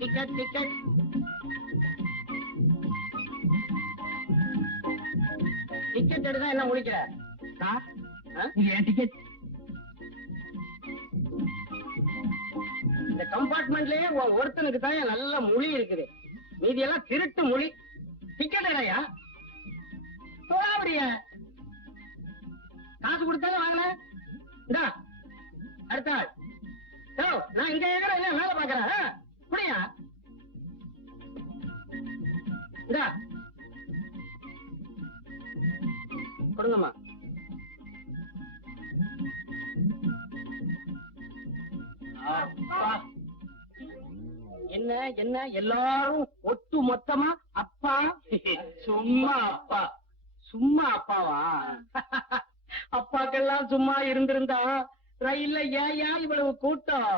Ticket ticket. Ticket எடுத்தா என்ன முடிக்கிற சார்? என் டிக்கெட். இந்த கம்பார்ட்மெண்ட்லயே ஒருத்தனுக்கு தான் நல்ல மொழி இருக்குது, மீதி எல்லாம் திருட்டு மொழி. டிக்கெட் எடையா போடாபடிய காசு கொடுத்தாலும் வாங்கல. இந்தா அடுத்த ஆள். நான் இங்க இருக்கிறேன், இல்ல வேலை பாக்குறேன். புரியா? இந்தா கொடுங்கம்மா. என்ன என்ன எல்லாரும் ஒட்டு மொத்தமா அப்பா? சும்மா அப்பா. சும்மா அப்பாவா? அப்பாக்கெல்லாம் சும்மா இருந்திருந்தா ரயில்ல ஏன் இவ்வளவு கூட்டம்?